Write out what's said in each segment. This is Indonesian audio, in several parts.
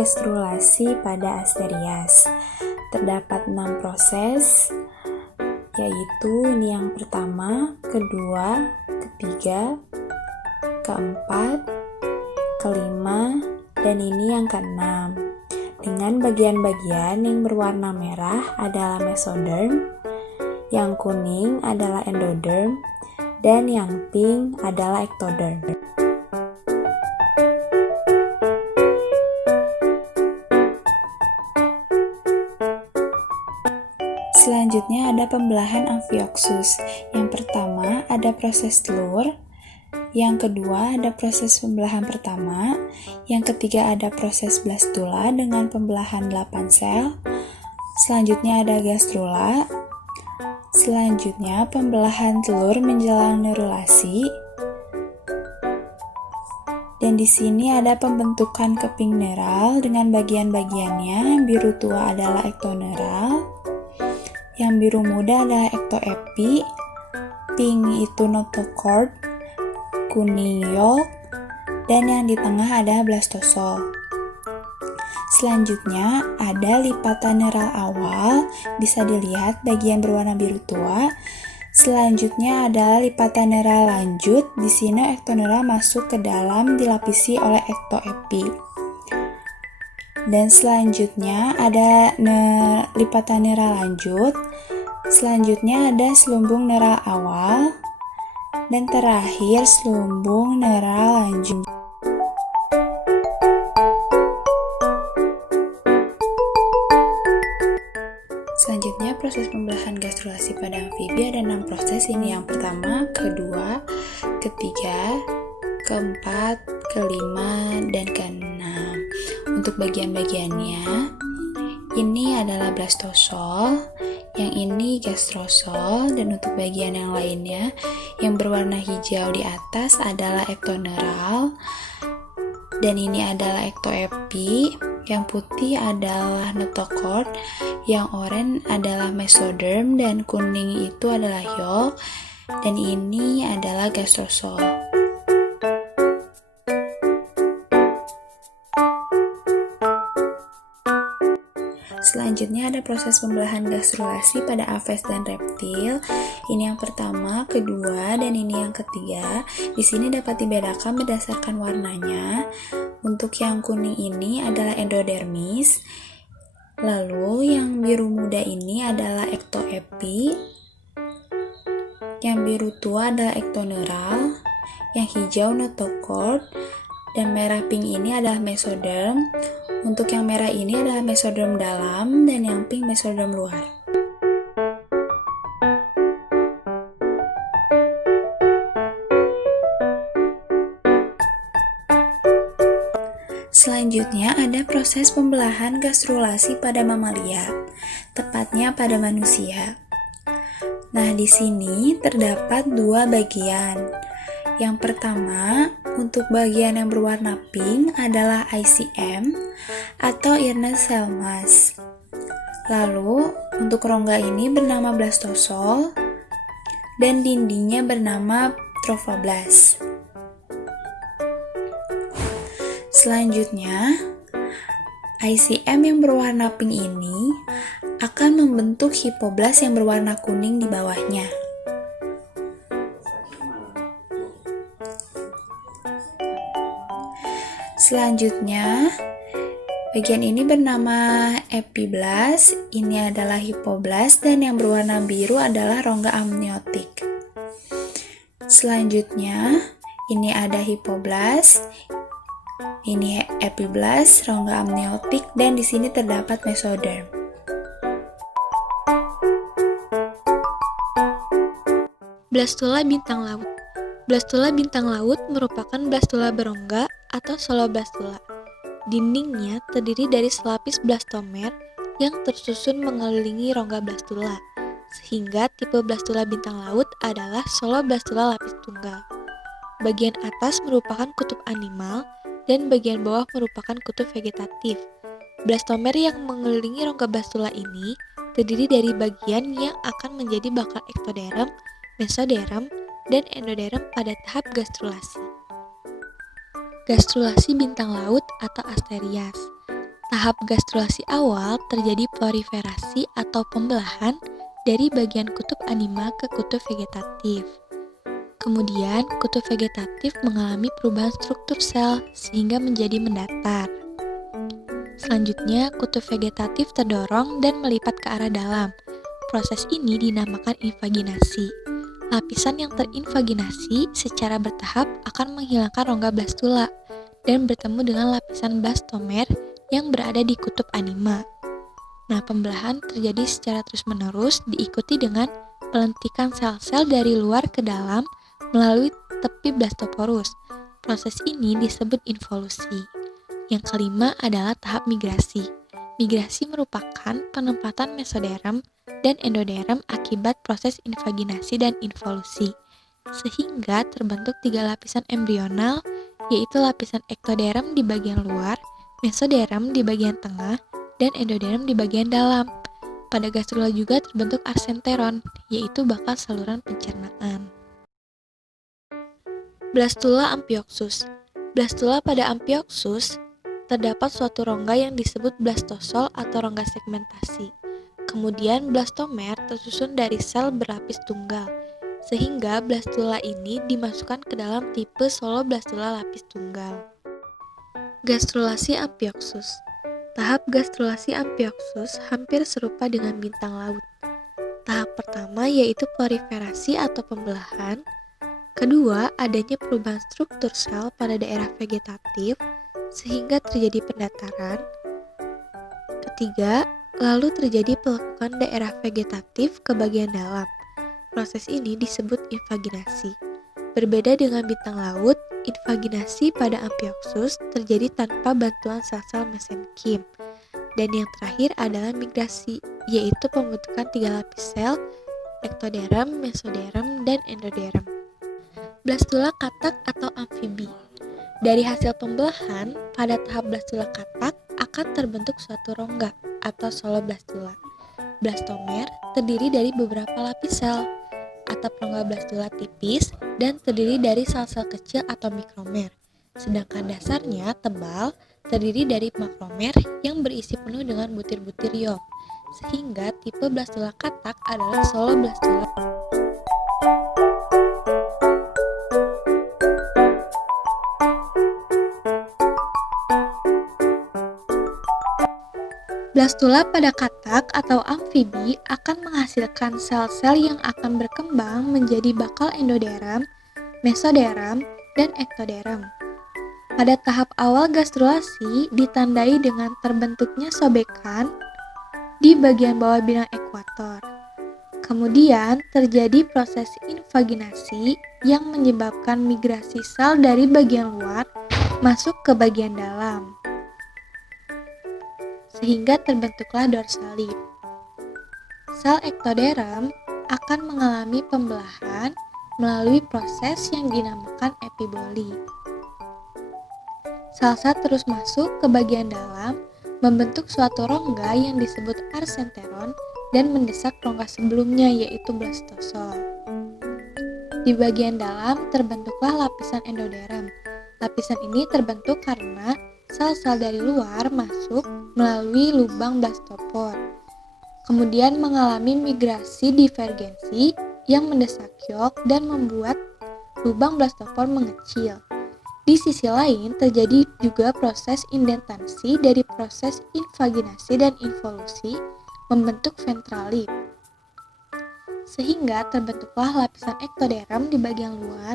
gastrulasi pada Asterias. Terdapat 6 proses, yaitu ini yang pertama, kedua, ketiga, keempat, kelima, dan ini yang keenam. Dengan bagian-bagian yang berwarna merah adalah mesoderm, yang kuning adalah endoderm, dan yang pink adalah ektoderm. Selanjutnya ada pembelahan amfioksus. Yang pertama ada proses telur, yang kedua ada proses pembelahan pertama, yang ketiga ada proses blastula dengan pembelahan 8 sel, selanjutnya ada gastrula, selanjutnya pembelahan telur menjelang neurulasi, dan di sini ada pembentukan keping neural dengan bagian-bagiannya. Biru tua adalah ektoneural, yang biru muda adalah ektoepi, pink itu notochord, kuning yolk, dan yang di tengah ada blastosol. Selanjutnya ada lipatan neural awal, bisa dilihat bagian berwarna biru tua. Selanjutnya adalah lipatan neural lanjut, di sini ektoneural masuk ke dalam dilapisi oleh ektoepi. Dan selanjutnya ada lipatan neural lanjut, selanjutnya ada selumbung neural awal, dan terakhir selumbung neural lanjut. Selanjutnya proses pembelahan gastrulasi pada amfibi ada 6 proses. Ini yang pertama, kedua, ketiga, keempat, kelima, dan keenam. Untuk bagian-bagiannya, ini adalah blastosol, yang ini gastrosol, dan untuk bagian yang lainnya yang berwarna hijau di atas adalah ektoneural, dan ini adalah ektoepi, yang putih adalah notochord, yang oranye adalah mesoderm, dan kuning itu adalah yolk, dan ini adalah gastrosol. Selanjutnya ada proses pembelahan gastrulasi pada aves dan reptil. Ini yang pertama, kedua, dan ini yang ketiga. Di sini dapat dibedakan berdasarkan warnanya. Untuk yang kuning ini adalah endodermis. Lalu yang biru muda ini adalah ektoepi. Yang biru tua adalah ektoneural. Yang hijau notochord. Dan merah pink ini adalah mesoderm. Untuk yang merah ini adalah mesoderm dalam, dan yang pink mesoderm luar. Selanjutnya ada proses pembelahan gastrulasi pada mamalia, tepatnya pada manusia. Nah, di sini terdapat 2 bagian. Yang pertama, untuk bagian yang berwarna pink adalah ICM atau Irna cell mass. Lalu, untuk rongga ini bernama blastosol dan dindingnya bernama trophoblast. Selanjutnya, ICM yang berwarna pink ini akan membentuk hipoblast yang berwarna kuning di bawahnya. Selanjutnya, bagian ini bernama epiblast, ini adalah hipoblast, dan yang berwarna biru adalah rongga amniotik. Selanjutnya, ini ada hipoblast, ini epiblast, rongga amniotik, dan di sini terdapat mesoderm. Blastula bintang laut. Blastula bintang laut merupakan blastula berongga atau soloblastula. Dindingnya terdiri dari selapis blastomer yang tersusun mengelilingi rongga blastula, sehingga tipe blastula bintang laut adalah soloblastula lapis tunggal. Bagian atas merupakan kutub animal dan bagian bawah merupakan kutub vegetatif. Blastomer yang mengelilingi rongga blastula ini terdiri dari bagian yang akan menjadi bakal ektoderm, mesoderm, dan endoderm pada tahap gastrulasi. Gastrulasi bintang laut atau Asterias. Tahap gastrulasi awal terjadi proliferasi atau pembelahan dari bagian kutub anima ke kutub vegetatif. Kemudian, kutub vegetatif mengalami perubahan struktur sel sehingga menjadi mendatar. Selanjutnya, kutub vegetatif terdorong dan melipat ke arah dalam. Proses ini dinamakan invaginasi. Lapisan yang terinvaginasi secara bertahap akan menghilangkan rongga blastula dan bertemu dengan lapisan blastomer yang berada di kutub anima. Nah, pembelahan terjadi secara terus-menerus diikuti dengan pelentikan sel-sel dari luar ke dalam melalui tepi blastoporus. Proses ini disebut involusi. Yang kelima adalah tahap migrasi. Migrasi merupakan penempatan mesoderm dan endoderm akibat proses invaginasi dan involusi, sehingga terbentuk 3 lapisan embrional, yaitu lapisan ektoderm di bagian luar, mesoderm di bagian tengah, dan endoderm di bagian dalam. Pada gastrula juga terbentuk arsenteron, yaitu bakal saluran pencernaan. Blastula amphioxus. Blastula pada amphioxus terdapat suatu rongga yang disebut blastosol atau rongga segmentasi. Kemudian blastomer tersusun dari sel berlapis tunggal, sehingga blastula ini dimasukkan ke dalam tipe soloblastula lapis tunggal. Gastrulasi amphioxus. Tahap gastrulasi amphioxus hampir serupa dengan bintang laut. Tahap pertama yaitu proliferasi atau pembelahan. Kedua, adanya perubahan struktur sel pada daerah vegetatif sehingga terjadi pendataran. Ketiga, lalu terjadi pelekukan daerah vegetatif ke bagian dalam. Proses ini disebut invaginasi. Berbeda dengan bintang laut, invaginasi pada amphioxus terjadi tanpa bantuan sel-sel mesenkim. Dan yang terakhir adalah migrasi, yaitu pembentukan 3 lapis sel, ektoderm, mesoderm, dan endoderm. Blastula katak atau amfibi. Dari hasil pembelahan, pada tahap blastula katak akan terbentuk suatu rongga atau soloblastula. Blastomer terdiri dari beberapa lapis sel. Atap rongga blastula tipis dan terdiri dari sel-sel kecil atau mikromer. Sedangkan dasarnya tebal, terdiri dari makromer yang berisi penuh dengan butir-butir ion. Sehingga tipe blastula katak adalah soloblastula. Blastula pada katak atau amfibi akan menghasilkan sel-sel yang akan berkembang menjadi bakal endoderm, mesoderm, dan ektoderm. Pada tahap awal gastrulasi ditandai dengan terbentuknya sobekan di bagian bawah bidang ekuator. Kemudian terjadi proses invaginasi yang menyebabkan migrasi sel dari bagian luar masuk ke bagian dalam, sehingga terbentuklah dorsalip. Sel ektoderm akan mengalami pembelahan melalui proses yang dinamakan epiboli. Sel-sel terus masuk ke bagian dalam, membentuk suatu rongga yang disebut arsenteron dan mendesak rongga sebelumnya yaitu blastosol. Di bagian dalam terbentuklah lapisan endoderm. Lapisan ini terbentuk karena sel-sel dari luar masuk melalui lubang blastopor, kemudian mengalami migrasi divergensi yang mendesak yolk dan membuat lubang blastopor mengecil. Di sisi lain, terjadi juga proses indentasi dari proses invaginasi dan involusi membentuk ventralip, sehingga terbentuklah lapisan ektoderm di bagian luar,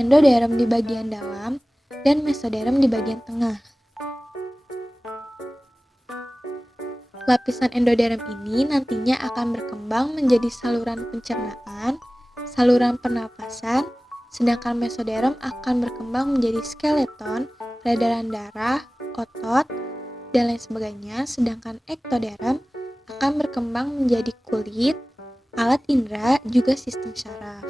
endoderm di bagian dalam, dan mesoderm di bagian tengah. Lapisan endoderm ini nantinya akan berkembang menjadi saluran pencernaan, saluran pernapasan, sedangkan mesoderm akan berkembang menjadi skeleton, peredaran darah, otot, dan lain sebagainya, sedangkan ektoderm akan berkembang menjadi kulit, alat indera, juga sistem syaraf.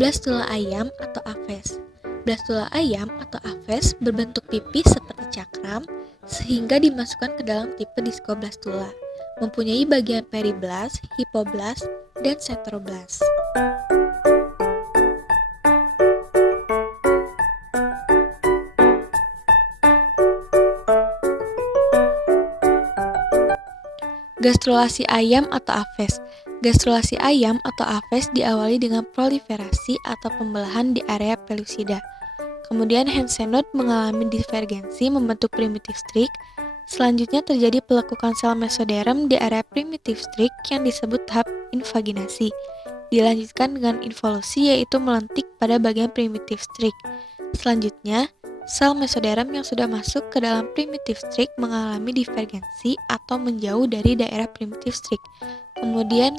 Blastula ayam atau aves. Blastula ayam atau aves berbentuk tipis seperti cakram sehingga dimasukkan ke dalam tipe discoblastula. Mempunyai bagian periblast, hipoblast, dan centroblast. Gastrulasi ayam atau aphase. Gastrulasi ayam atau aphase diawali dengan proliferasi atau pembelahan di area pellucida. Kemudian Hansenot mengalami divergensi membentuk primitive streak. Selanjutnya terjadi pelekukan sel mesoderm di area primitive streak yang disebut tahap invaginasi. Dilanjutkan dengan involusi yaitu melentik pada bagian primitive streak. Selanjutnya, sel mesoderm yang sudah masuk ke dalam primitive streak mengalami divergensi atau menjauh dari daerah primitive streak. Kemudian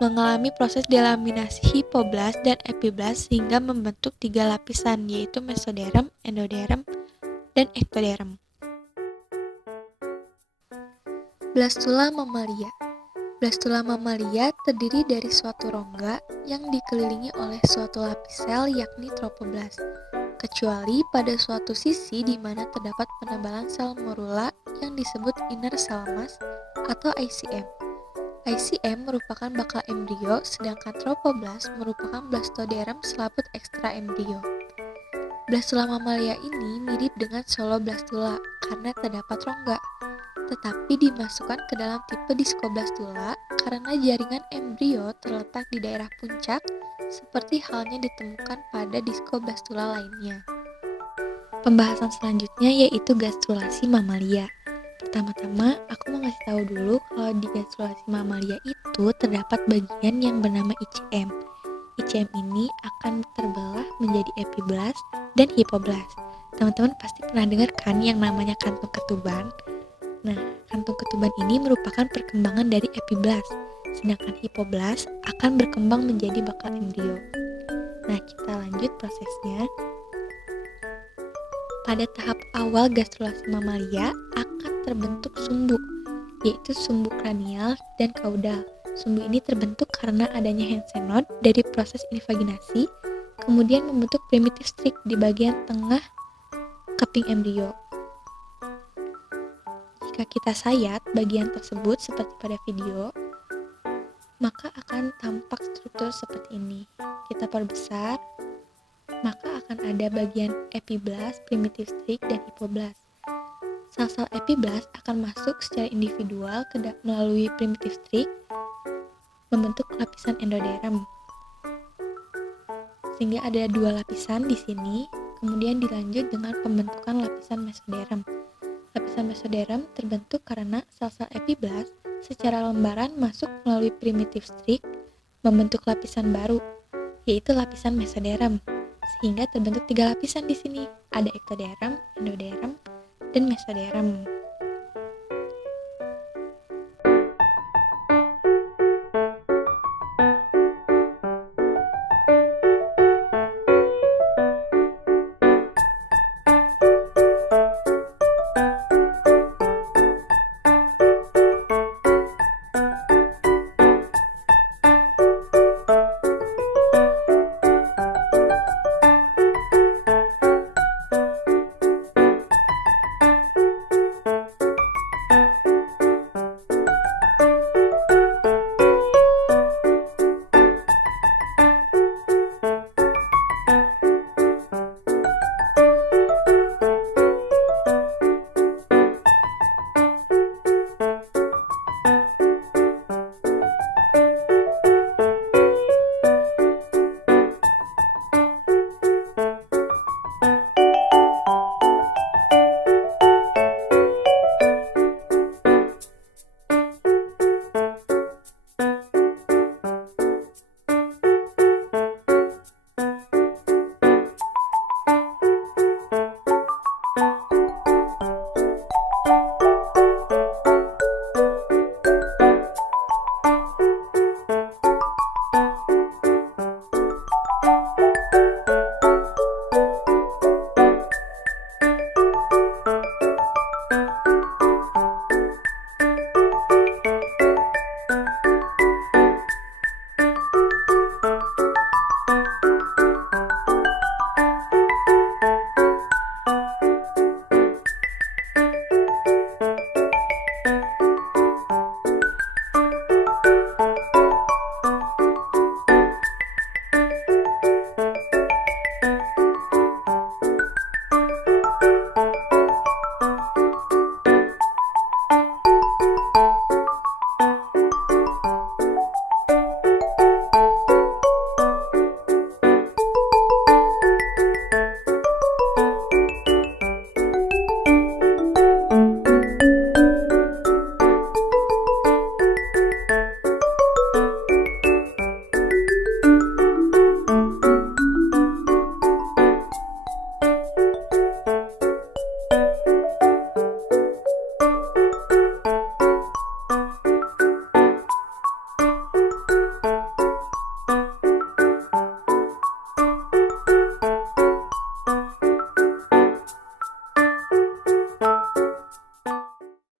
mengalami proses delaminasi hipoblast dan epiblast sehingga membentuk 3 lapisan yaitu mesoderm, endoderm, dan ektoderm. Blastula mamalia. Blastula mamalia terdiri dari suatu rongga yang dikelilingi oleh suatu lapis sel yakni tropoblast, kecuali pada suatu sisi di mana terdapat penebalan sel morula yang disebut inner cell mass atau ICM. ICM merupakan bakal embrio, sedangkan tropoblast merupakan blastoderm selaput ekstra embrio. Blastula mamalia ini mirip dengan soloblastula karena terdapat rongga, tetapi dimasukkan ke dalam tipe discoblastula karena jaringan embrio terletak di daerah puncak seperti halnya ditemukan pada discoblastula lainnya. Pembahasan selanjutnya yaitu gastrulasi mamalia. Pertama-tama, aku mau ngasih tahu dulu kalau di gastrulasi mamalia itu terdapat bagian yang bernama ICM. ICM ini akan terbelah menjadi epiblast dan hipoblast. Teman-teman pasti pernah dengar kan yang namanya kantung ketuban? Nah, kantung ketuban ini merupakan perkembangan dari epiblast, sedangkan hipoblast akan berkembang menjadi bakal embrio. Nah, kita lanjut prosesnya. Pada tahap awal gastrulasi mamalia akan terbentuk sumbu, yaitu sumbu kranial dan kaudal. Sumbu ini terbentuk karena adanya Hansenot dari proses invaginasi, kemudian membentuk primitive streak di bagian tengah keping embrio. Jika kita sayat bagian tersebut seperti pada video, maka akan tampak struktur seperti ini. Kita perbesar, maka akan ada bagian epiblast, primitive streak, dan hipoblast. Sel-sel epiblast akan masuk secara individual melalui primitive streak, membentuk lapisan endoderm. Sehingga ada 2 lapisan di sini, kemudian dilanjut dengan pembentukan lapisan mesoderm. Lapisan mesoderm terbentuk karena sel-sel epiblast secara lembaran masuk melalui primitive streak membentuk lapisan baru, yaitu lapisan mesoderm, sehingga terbentuk 3 lapisan di sini. Ada ektoderm, endoderm, dan mesoderm.